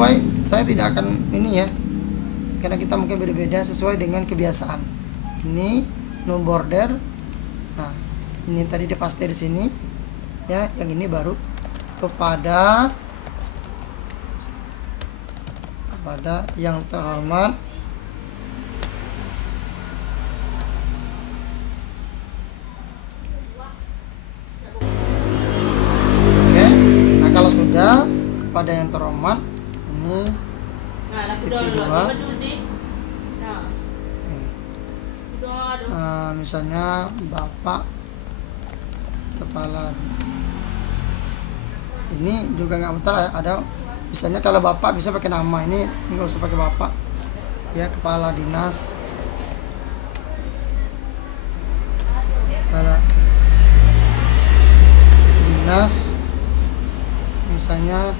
sesuai, saya tidak akan ini ya, karena kita mungkin beda-beda sesuai dengan kebiasaan. Ini no border. Nah, ini tadi dipaste di sini ya, yang ini baru kepada yang terhormat oke. Nah, kalau sudah kepada yang terhormat ini titik 2. Misalnya Bapak Kepala, ini juga nggak betul ya, ada misalnya kalau Bapak bisa pakai nama, ini nggak usah pakai Bapak ya. Kepala Dinas, misalnya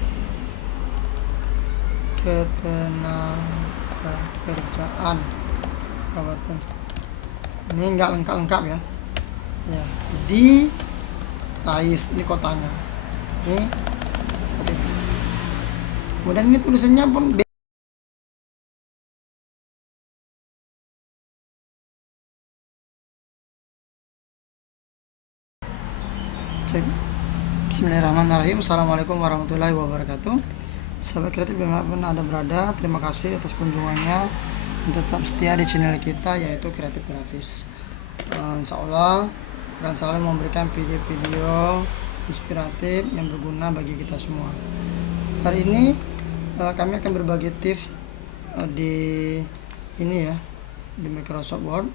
Ketenagakerjaan Kabupaten. Ini nggak lengkap ya. Ya, di Tais, ini kotanya. Ini seperti ini. Kemudian ini tulisannya pun cek. Bismillahirrahmanirrahim. Assalamualaikum warahmatullahi wabarakatuh. Sahabat kreatif dimanapun Anda berada, terima kasih atas kunjungannya dan tetap setia di channel kita, yaitu Kreatif Grafis. Insya Allah akan selalu memberikan video-video inspiratif yang berguna bagi kita semua. Hari ini kami akan berbagi tips di ini ya, di Microsoft Word,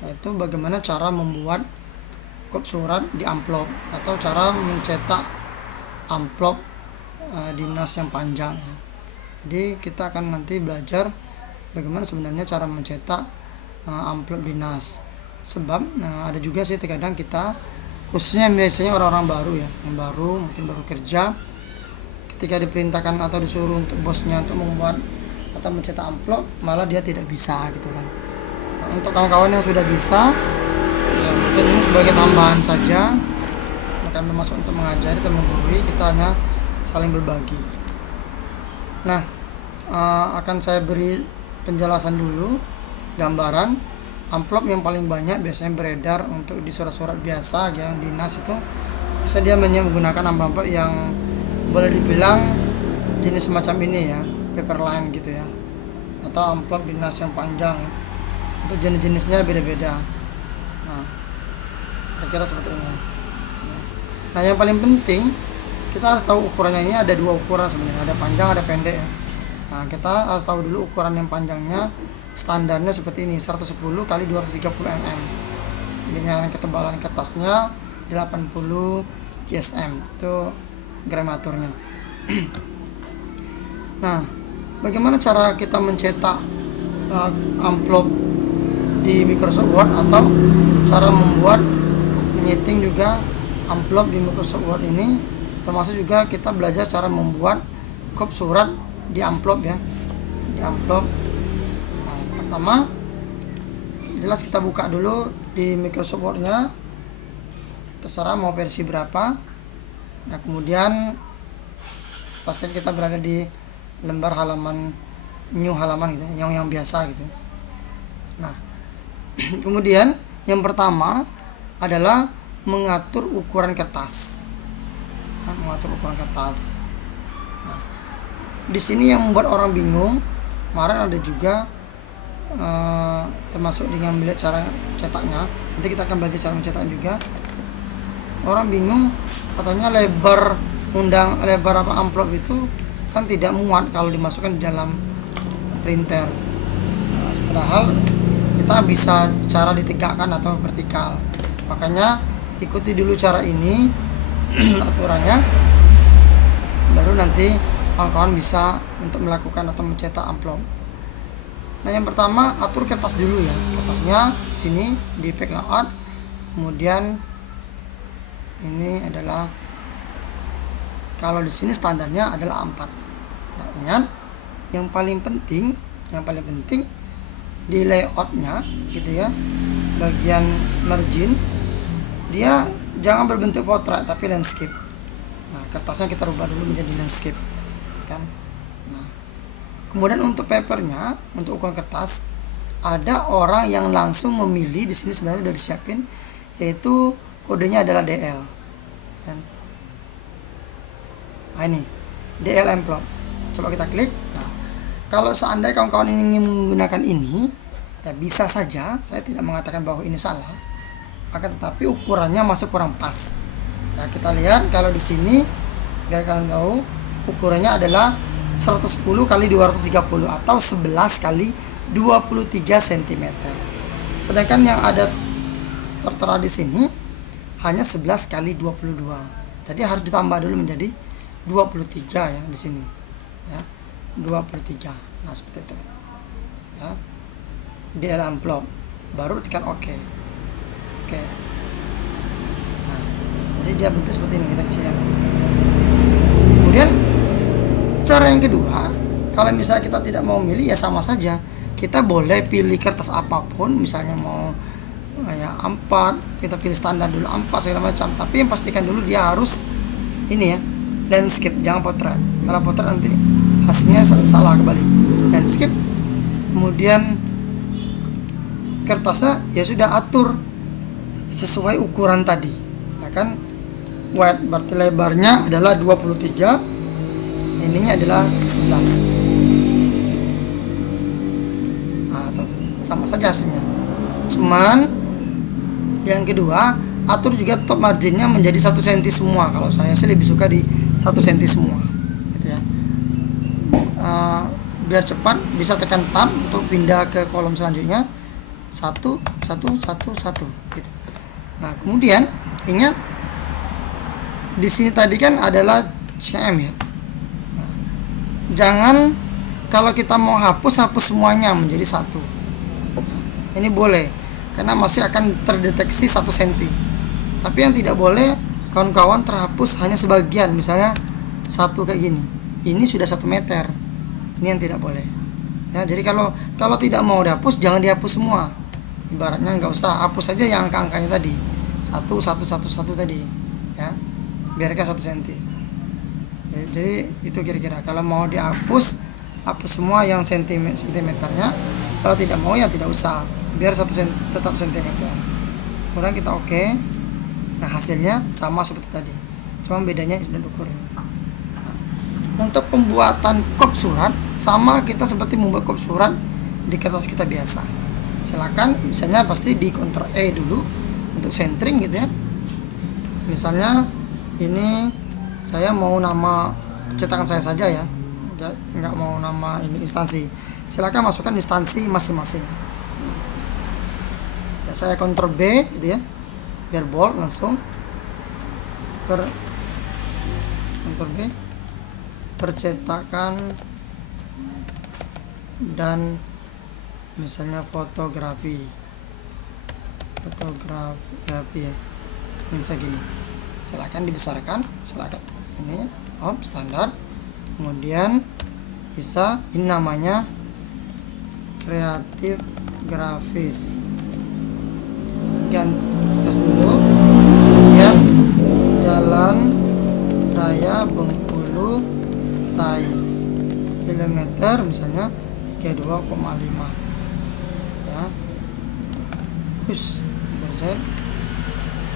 yaitu bagaimana cara membuat kop surat di amplop atau cara mencetak amplop dinas yang panjang ya. Jadi kita akan nanti belajar bagaimana sebenarnya cara mencetak amplop dinas. Sebab ada juga sih terkadang kita, khususnya biasanya orang-orang baru ya, yang baru mungkin baru kerja, ketika diperintahkan atau disuruh untuk bosnya untuk membuat atau mencetak amplop, malah dia tidak bisa gitu kan. Nah, untuk kawan-kawan yang sudah bisa ya, mungkin ini sebagai tambahan saja, bukan bermaksud untuk mengajari atau menggurui, kita hanya saling berbagi. Nah, akan saya beri penjelasan dulu, gambaran amplop yang paling banyak biasanya beredar untuk di surat-surat biasa yang dinas itu. Bisa dia menggunakan amplop yang boleh dibilang jenis semacam ini ya, paperline gitu ya, atau amplop dinas yang panjang. Untuk jenis-jenisnya beda-beda. Nah, kira-kira seperti ini. Nah, yang paling penting kita harus tahu ukurannya. Ini ada dua ukuran sebenarnya, ada panjang ada pendek ya. Nah, kita harus tahu dulu ukuran yang panjangnya. Standarnya seperti ini, 110 kali 230 mm dengan ketebalan kertasnya 80 GSM, itu gramaturnya. Nah, bagaimana cara kita mencetak amplop di Microsoft Word, atau cara membuat menyeting juga amplop di Microsoft Word ini, termasuk juga kita belajar cara membuat kop surat di amplop ya, di amplop. Nah, yang pertama jelas kita buka dulu di Microsoft Word-nya, terserah mau versi berapa. Nah, kemudian pasti kita berada di lembar halaman new halaman gitu, yang biasa gitu. Nah, kemudian yang pertama adalah mengatur ukuran kertas. Nah, mengatur ukuran kertas. Nah, di sini yang membuat orang bingung, kemarin ada juga termasuk dengan melihat cara cetaknya. Nanti kita akan belajar cara mencetak juga. Orang bingung, katanya lebar amplop itu kan tidak muat kalau dimasukkan di dalam printer. Nah, padahal kita bisa cara ditegakkan atau vertikal. Makanya ikuti dulu cara ini aturannya, baru nanti kawan-kawan bisa untuk melakukan atau mencetak amplop. Nah, yang pertama atur kertas dulu ya. Kertasnya di sini di pack layout. Kemudian ini adalah, kalau di sini standarnya adalah A4. Nah, ingat yang paling penting di layoutnya gitu ya, bagian margin dia jangan berbentuk portrait tapi landscape. Nah, kertasnya kita rubah dulu menjadi landscape kan. Nah, kemudian untuk papernya, untuk ukuran kertas, ada orang yang langsung memilih. Di sini sebenarnya sudah disiapin, yaitu kodenya adalah DL. Kan? Nah ini DL envelope. Coba kita klik. Nah, kalau seandainya kawan-kawan ingin menggunakan ini, ya bisa saja. Saya tidak mengatakan bahwa ini salah, akan tetapi ukurannya masuk kurang pas. Ya, kita lihat kalau di sini, biar kalian tahu, ukurannya adalah 110 kali 230 atau 11 kali 23 cm. Sedangkan yang ada tertera di sini hanya 11 kali 22. Jadi harus ditambah dulu menjadi 23 ya di sini. Ya, 23. Nah, seperti itu. Ya. DL envelope. Baru tekan OK. Oke. Nah, jadi dia bentuk seperti ini, kita kecilkan. Kemudian cara yang kedua, kalau misalnya kita tidak mau milih, ya sama saja. Kita boleh pilih kertas apapun, misalnya mau ya A4, kita pilih standar dulu A4 segala macam. Tapi yang pastikan dulu dia harus ini ya, landscape, jangan potret. Kalau potret nanti hasilnya salah kembali. Landscape. Kemudian kertasnya ya sudah atur sesuai ukuran tadi, ya kan. Wide berarti lebarnya adalah 23, ininya adalah 11. Nah, tuh, sama saja hasilnya. Cuman yang kedua, atur juga top marginnya menjadi 1 cm semua. Kalau saya sih lebih suka di 1 cm semua, gitu ya. Biar cepat bisa tekan tab untuk pindah ke kolom selanjutnya. 1 1 1 1 gitu. Nah, kemudian ingat di sini tadi kan adalah cm ya. Nah, jangan kalau kita mau hapus semuanya menjadi 1. Nah, ini boleh karena masih akan terdeteksi 1 cm. Tapi yang tidak boleh, kawan-kawan, terhapus hanya sebagian, misalnya 1 kayak gini. Ini sudah 1 meter. Ini yang tidak boleh. Ya, jadi kalau tidak mau dihapus, jangan dihapus semua. Ibaratnya nggak usah, hapus saja yang angka-angkanya tadi. 1 1 1 1 tadi, ya. Biarkan 1 cm. Ya, jadi itu kira-kira. Kalau mau dihapus, hapus semua yang sentimeternya. Kalau tidak mau, ya tidak usah. Biar 1 cm tetap sentimeter. Kemudian kita OK. Nah, hasilnya sama seperti tadi. Cuma bedanya sudah diukur. Nah, untuk pembuatan kop surat sama kita seperti membuat kop surat di kertas kita biasa. Silakan, misalnya pasti di Ctrl E dulu untuk centering gitu ya. Misalnya ini saya mau nama cetakan saya saja ya, nggak mau nama ini instansi. Silakan masukkan instansi masing-masing. Ya, saya Ctrl B gitu ya, biar bold langsung. Ctrl B, percetakan dan misalnya fotografi ya, bisa gini. Silakan dibesarkan, silakan ini standar. Kemudian bisa, ini namanya kreatif grafis, tes dulu ya, Jalan Raya Bengkulu Tais, kilometer misalnya 32,5 ya. Push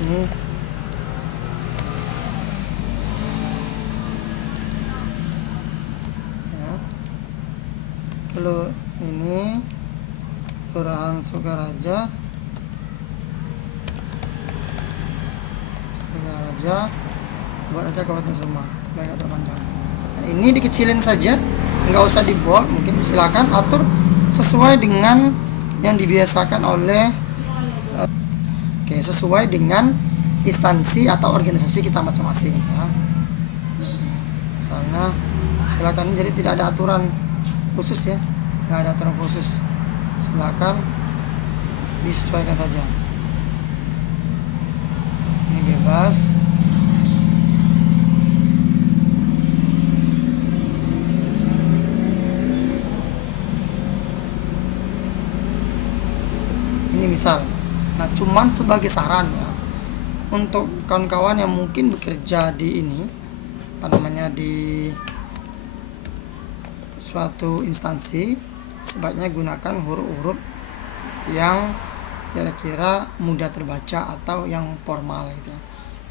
ini ya. Kalau ini Kelurahan Sukaraja buat aja Kabupaten Suma, biar nggak terpanjang. Nah, ini dikecilin saja, nggak usah di bold. Mungkin silakan atur sesuai dengan yang dibiasakan oleh sesuai dengan instansi atau organisasi kita masing-masing ya. Misalnya silakan, jadi tidak ada aturan khusus ya, nggak ada aturan khusus, silakan disesuaikan saja. Ini bebas. Ini misal. Nah, cuman sebagai saran ya, untuk kawan-kawan yang mungkin bekerja di ini, di suatu instansi, sebaiknya gunakan huruf-huruf yang kira-kira mudah terbaca atau yang formal gitu ya.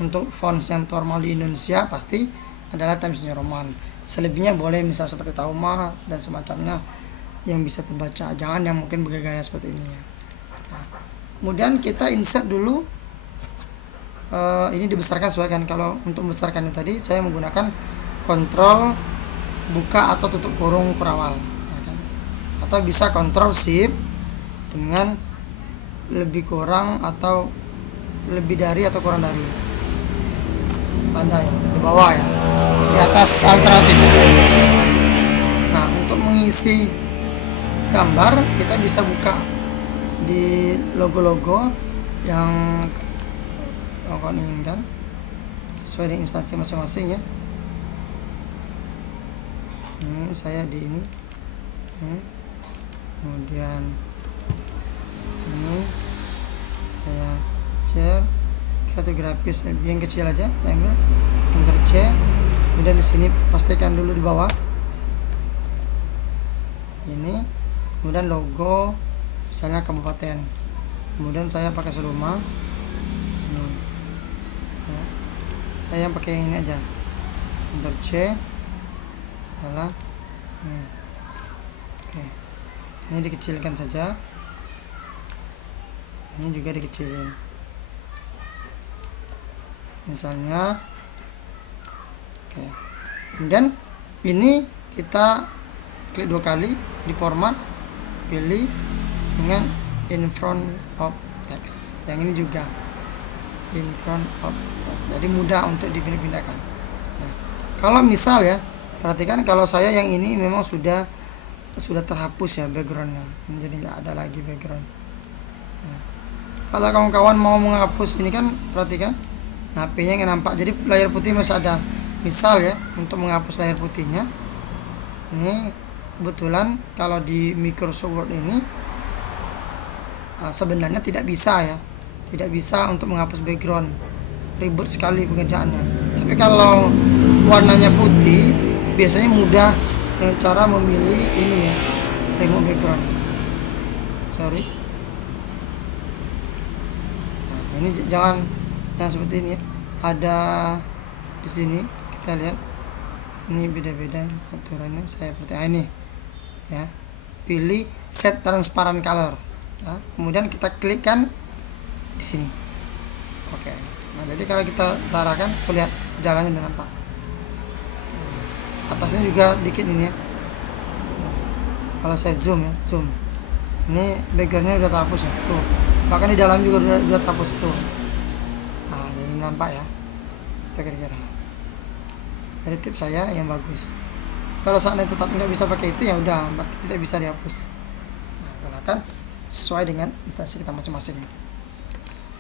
Untuk font yang formal di Indonesia pasti adalah Times New Roman. Selebihnya boleh misal seperti Tauma dan semacamnya yang bisa terbaca, jangan yang mungkin bergaya seperti ini ya. Nah, kemudian kita insert dulu. Ini dibesarkan sesuai kan. Kalau untuk membesarkannya tadi saya menggunakan kontrol buka atau tutup kurung kurawal ya kan? Atau bisa kontrol shift dengan lebih kurang atau lebih dari atau kurang dari tanda ya di bawah ya, di atas alternatif. Nah, untuk mengisi gambar kita bisa buka di logo-logo yang kawan inginkan sesuai dengan instansi masing-masing ya. Ini saya di ini, kemudian ini saya share kreatif grafis yang kecil aja, saya ambil Enter C. Kemudian di sini pastikan dulu di bawah ini, kemudian logo misalnya kabupaten, kemudian saya pakai Seluma. Saya pakai yang ini aja, Enter C adalah oke. Ini dikecilkan saja, ini juga dikecilin misalnya. Oke, kemudian ini kita klik 2 kali di format, pilih dengan in front of text. Yang ini juga in front of text, jadi mudah untuk dipindah-pindahkan. Nah, kalau misal ya, perhatikan kalau saya yang ini memang sudah terhapus ya backgroundnya, jadi nggak ada lagi background. Nah, kalau kawan-kawan mau menghapus ini kan perhatikan, nah P-nya nggak nampak, jadi layar putih masih ada. Misal ya, untuk menghapus layar putihnya, ini kebetulan kalau di Microsoft Word ini sebenarnya tidak bisa ya, tidak bisa untuk menghapus background, ribet sekali pengerjaannya. Tapi kalau warnanya putih biasanya mudah dengan cara memilih ini ya, remove background. Sorry. Nah, ini jangan seperti ini ya. Ada di sini kita lihat ini beda-beda aturannya. Saya seperti ini ya, pilih set transparent color ya. Kemudian kita klikkan di sini. Oke. Nah, jadi kalau kita arahkan, lihat jalannya udah nampak. Atasnya juga dikit ini ya. Kalau saya zoom ya, zoom. Ini backgroundnya udah terhapus ya, tuh. Bahkan di dalam juga udah terhapus tuh. Nah, jadi nampak ya. Itu kira-kira. Jadi tips saya yang bagus. Kalau seandainya tetap nggak bisa pakai itu ya udah, berarti tidak bisa dihapus. Nah, gunakan sesuai dengan instansi kita masing-masing.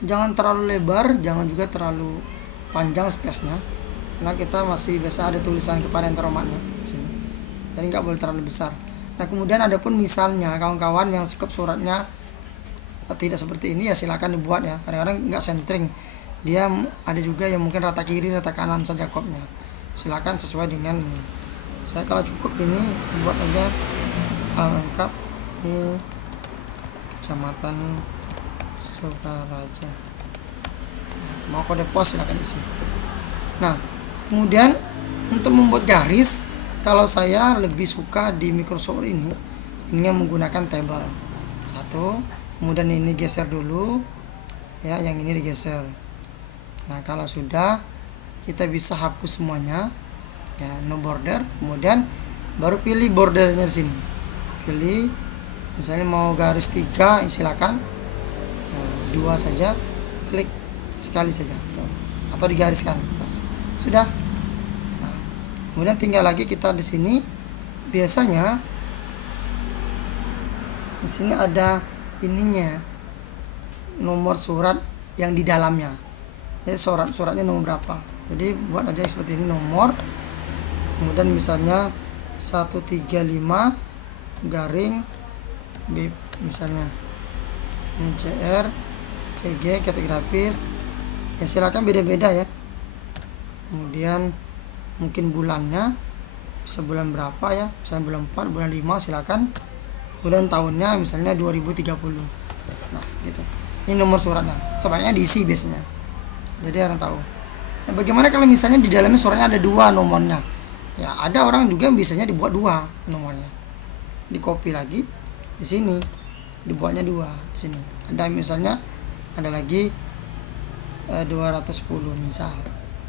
Jangan terlalu lebar, jangan juga terlalu panjang space-nya, karena kita masih biasa ada tulisan kepada enteromatnya di sini. Jadi nggak boleh terlalu besar. Nah, kemudian adapun misalnya kawan-kawan yang skop suratnya tidak seperti ini ya silakan dibuat ya. Kadang-kadang nggak centering, dia ada juga yang mungkin rata kiri rata kanan saja kopnya. Silakan sesuai dengan saya. Kalau cukup ini buat aja lengkap di Kecamatan Sukaraja. Nah, mau kode pos silakan isi. Nah, kemudian untuk membuat garis, kalau saya lebih suka di Microsoft ini menggunakan table satu, kemudian ini geser dulu ya, yang ini digeser. Nah, kalau sudah kita bisa hapus semuanya ya, no border. Kemudian baru pilih bordernya di sini, pilih misalnya mau garis 3 silakan, 2 saja, klik sekali saja atau digariskan atas. Sudah. Nah, kemudian tinggal lagi kita di sini, biasanya di sini ada ininya, nomor surat yang di dalamnya. Jadi suratnya nomor berapa. Jadi buat aja seperti ini nomor. Kemudian misalnya 135 garing B misalnya. Ini CR, CG, kreatif grafis. Ya silakan beda-beda ya. Kemudian mungkin bulannya sebulan berapa ya, misalnya bulan 4, bulan 5 silakan, bulan tahunnya misalnya 2030. Nah gitu, ini nomor suratnya sebaiknya diisi biasanya, jadi orang tahu. Nah, bagaimana kalau misalnya di dalamnya suratnya ada 2 nomornya? Ya ada orang juga bisanya dibuat 2 nomornya, di copy lagi di sini, dibuatnya 2 di sini. Ada misalnya ada lagi 210 misal,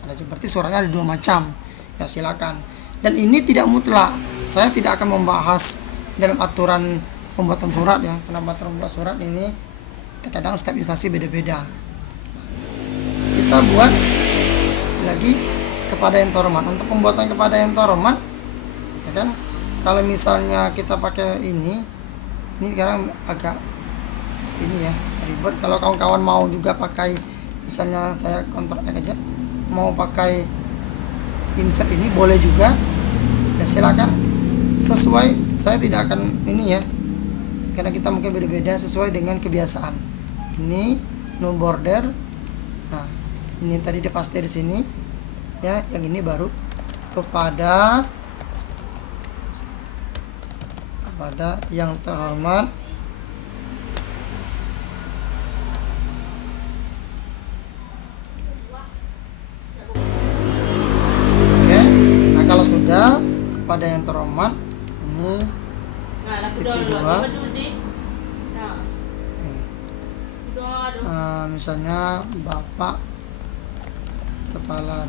ada seperti suratnya ada 2 macam, ya silakan. Dan ini tidak mutlak, saya tidak akan membahas dalam aturan pembuatan surat ya, karena aturan pembuatan surat ini terkadang setiap instansi beda-beda. Kita buat lagi kepada yang terhormat. Untuk pembuatan kepada yang terhormat ya kan, kalau misalnya kita pakai ini sekarang agak ini ya ribet. Kalau kawan-kawan mau juga pakai, misalnya saya kontrol aja, mau pakai insert ini boleh juga ya, silakan. Sesuai, saya tidak akan ini ya, karena kita mungkin beda-beda sesuai dengan kebiasaan. Ini no border. Nah ini tadi dipaste di sini ya, yang ini baru kepada yang terhormat. Oke, nah kalau sudah kepada yang terhormat ini titik 2. Misalnya Bapak Kepala,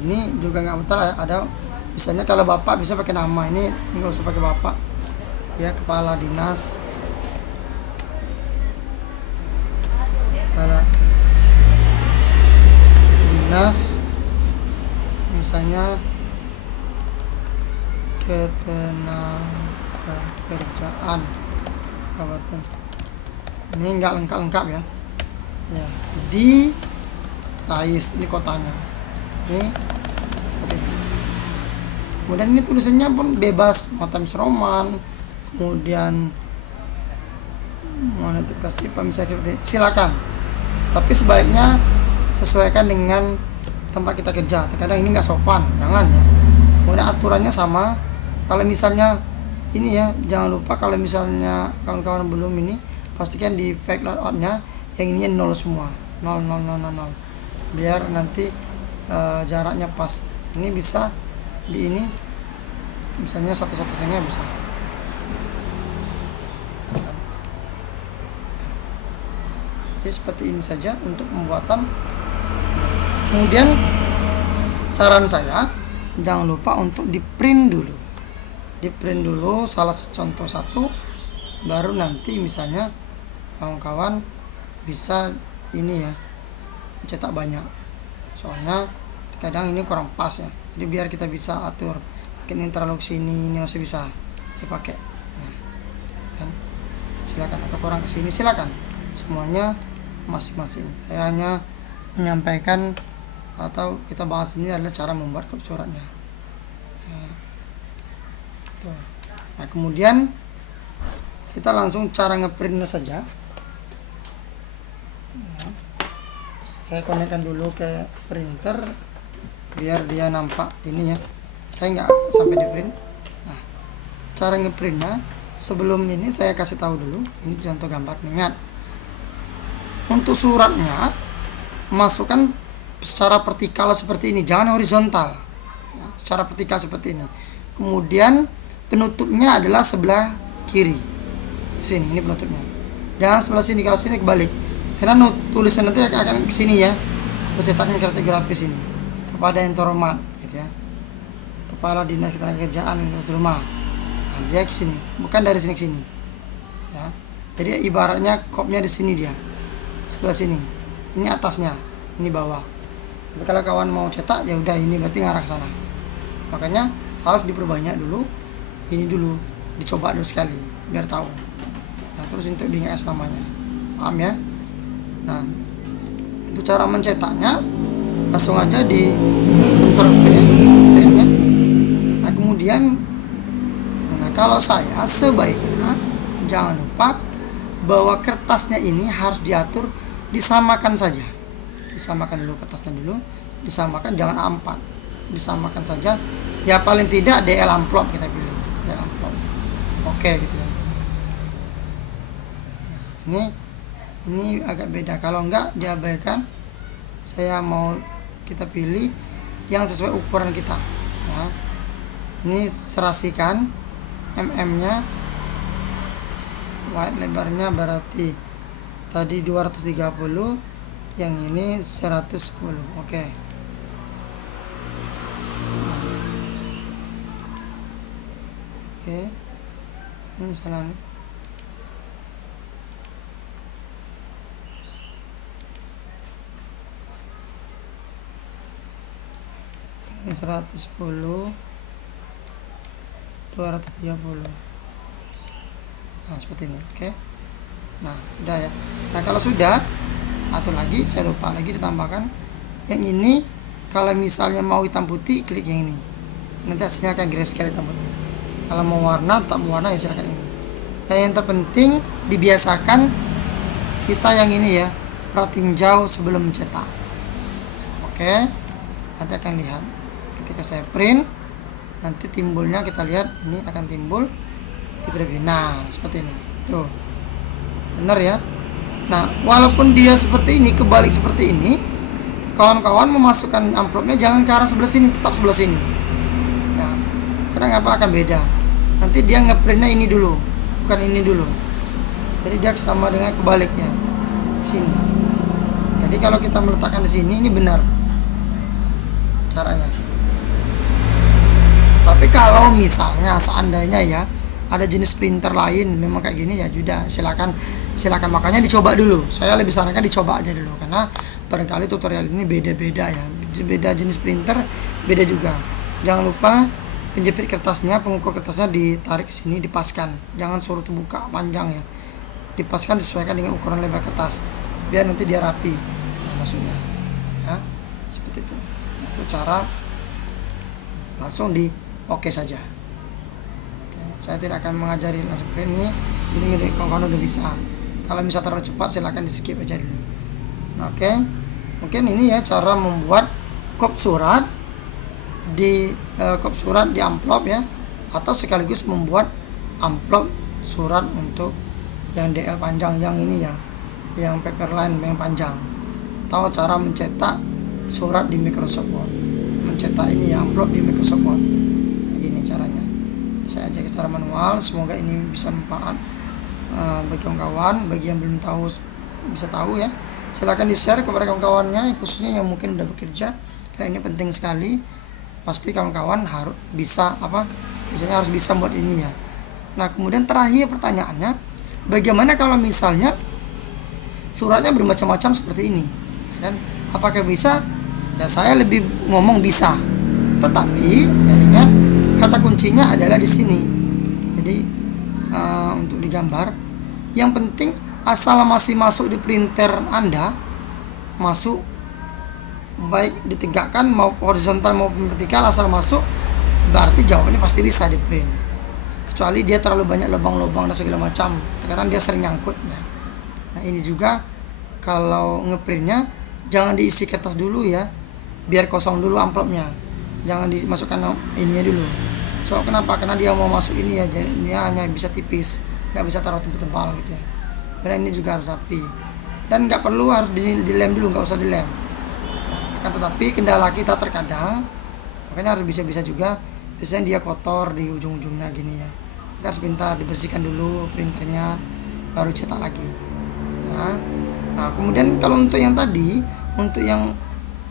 ini juga nggak betul ya, ada misalnya kalau Bapak bisa pakai nama, ini nggak usah pakai Bapak ya, Kepala Dinas, Kepala Dinas misalnya Ketenagakerjaan Kabupaten. Ini nggak lengkap ya, ya di Tais, ini kotanya. Ini kemudian ini tulisannya pun bebas, mau Times Roman, kemudian monetisasi misalnya, silakan. Tapi sebaiknya sesuaikan dengan tempat kita kerja. Terkadang ini nggak sopan, jangan ya. Kemudian aturannya sama. Kalau misalnya ini ya, jangan lupa kalau misalnya kawan-kawan belum ini, pastikan di fake loadoutnya yang ini 0 semua, 0 0 0 0 0, biar nanti jaraknya pas. Ini bisa di ini misalnya 1/1 bisa. Jadi seperti ini saja untuk pembuatan. Kemudian saran saya, jangan lupa untuk di print dulu salah contoh satu, baru nanti misalnya kawan-kawan bisa ini ya, cetak banyak. Soalnya kadang ini kurang pas ya, jadi biar kita bisa atur, mungkin ini terlalu sini, ini masih bisa dipakai. Nah, kan silakan, atau kurang kesini silakan, semuanya masing-masing. Saya hanya menyampaikan atau kita bahas ini adalah cara membuat suratnya. Nah kemudian kita langsung cara ngeprintnya saja. Saya konekkan dulu ke printer biar dia nampak ini ya, saya nggak sampai di print. Nah cara ngeprintnya, sebelum ini saya kasih tahu dulu, ini contoh gambar. Ingat, untuk suratnya masukkan secara vertikal seperti ini, jangan horizontal ya, secara vertikal seperti ini. Kemudian penutupnya adalah sebelah kiri sini, ini penutupnya, jangan sebelah sini. Kalau sini kebalik, karena tulisan nanti akan ke sini ya, percetakan kartografis ini, kepada yang terhormat gitu ya, Kepala Dinas Ketenagakerjaan rumah. Nah, dia ke sini, bukan dari sini ke sini ya. Jadi ibaratnya kopnya di sini, dia sebelah sini, ini atasnya, ini bawah. Jadi kalau kawan mau cetak ya udah, ini berarti ngarah ke sana. Makanya harus diperbanyak dulu, ini dulu dicoba dulu sekali biar tahu. Nah terus untuk diingat namanya, paham ya? Nah untuk cara mencetaknya langsung aja di Ctrl V ya. Nah kemudian, nah kalau saya sebaiknya jangan lupa bahwa kertasnya ini harus diatur, disamakan saja, disamakan dulu kertasnya dulu, disamakan, jangan A4 disamakan saja ya, paling tidak DL amplop kita pilih, DL amplop. Oke gitu ya. Ini agak beda, kalau enggak diabaikan. Saya mau kita pilih yang sesuai ukuran kita ya. Ini serasikan mm nya, wide lebarnya berarti tadi 230, yang ini 110. Oke. Oke, ini salah nih. Ini 110, 230. Nah seperti ini. Oke. Nah udah ya. Nah kalau sudah, atau lagi saya lupa lagi ditambahkan yang ini. Kalau misalnya mau hitam putih, klik yang ini, nanti hasilnya akan grayscale hitam putih. Kalau mau warna, tak mau warna ya silakan ini. Dan yang terpenting dibiasakan kita yang ini ya, pratinjau sebelum mencetak. Oke, nanti akan lihat ketika saya print, nanti timbulnya kita lihat ini akan timbul di preview. Nah seperti ini tuh, benar ya. Nah walaupun dia seperti ini, kebalik seperti ini, kawan-kawan memasukkan amplopnya jangan ke arah sebelah sini, tetap sebelah sini ya. Karena apa akan beda, nanti dia ngeprintnya ini dulu, bukan ini dulu. Jadi dia sama dengan kebaliknya di sini. Jadi kalau kita meletakkan di sini, ini benar caranya. Tapi kalau misalnya seandainya ya ada jenis printer lain memang kayak gini ya, sudah silakan makanya dicoba dulu. Saya lebih sarankan dicoba aja dulu, karena barangkali tutorial ini beda-beda ya, beda jenis printer beda juga. Jangan lupa penjepit kertasnya, pengukur kertasnya ditarik ke sini, dipaskan, jangan suruh terbuka panjang ya, dipaskan disesuaikan dengan ukuran lebar kertas biar nanti dia rapi maksudnya ya, seperti itu. Nah, itu cara langsung di oke saja. Oke, saya tidak akan mengajari langsung print ini kawan-kawan udah bisa. Kalau bisa terlalu cepat silahkan di skip aja dulu. Nah, oke, mungkin ini ya cara membuat kop surat di amplop ya, atau sekaligus membuat amplop surat untuk yang DL panjang, yang ini ya, yang paperline yang panjang. Tahu cara mencetak surat di Microsoft Word, mencetak ini ya amplop di Microsoft Word. Nah, gini caranya. Saya ajak secara manual, semoga ini bisa manfaat bagi kawan-kawan. Bagi yang belum tahu bisa tahu ya, silakan di-share kepada kawan-kawannya, khususnya yang mungkin udah bekerja, karena ini penting sekali. Pasti kawan-kawan harus bisa misalnya harus bisa buat ini ya. Nah kemudian terakhir pertanyaannya, bagaimana kalau misalnya suratnya bermacam-macam seperti ini ya kan? Apakah bisa? Ya saya lebih ngomong bisa, tetapi ya ingat kata kuncinya adalah di sini. Jadi untuk digambar, yang penting asal masih masuk di printer Anda, masuk baik ditegakkan mau horizontal maupun vertikal, asal masuk berarti jawabannya pasti bisa di print, kecuali dia terlalu banyak lubang-lubang dan segala macam, karena dia sering nyangkut ya. Nah ini juga kalau ngeprintnya jangan diisi kertas dulu ya, biar kosong dulu amplopnya, jangan dimasukkan ininya dulu. So kenapa? Karena dia mau masuk ini ya, jadi dia hanya bisa tipis, nggak bisa taruh tebal gitu ya. Karena ini juga harus rapi, dan nggak perlu harus dilem dulu, nggak usah dilem. Nah, tetapi kendala kita terkadang, makanya harus bisa-bisa juga. Biasanya dia kotor di ujung-ujungnya gini ya, kita harus pintar dibersihkan dulu printernya, baru cetak lagi ya. Nah kemudian kalau untuk yang tadi, untuk yang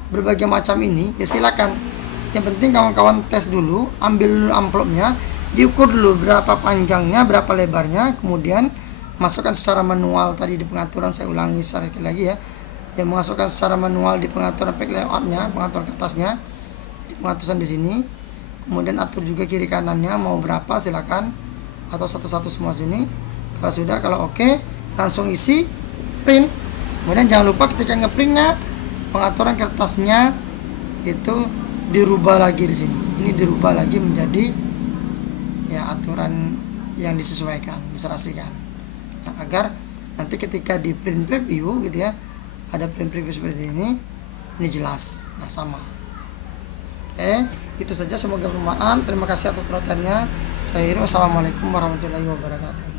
berbagai macam ini ya silakan. Yang penting kawan-kawan tes dulu, ambil dulu amplopnya, diukur dulu berapa panjangnya, berapa lebarnya, kemudian masukkan secara manual tadi di pengaturan. Saya ulangi sekali lagi ya, yang masukkan secara manual di pengaturan pack layoutnya, pengaturan kertasnya, di pengaturan di sini. Kemudian atur juga kiri kanannya mau berapa silakan, atau satu-satu semua sini. Kalau sudah, kalau oke, langsung isi print. Kemudian jangan lupa ketika ngeprintnya, pengaturan kertasnya itu dirubah lagi di sini. Ini dirubah lagi menjadi ya aturan yang disesuaikan, diserasikan. Nah, agar nanti ketika di print preview gitu ya, ada print preview seperti ini jelas. Nah sama. Itu saja, semoga bermanfaat. Terima kasih atas perhatiannya. Saya Iri, wassalamualaikum warahmatullahi wabarakatuh.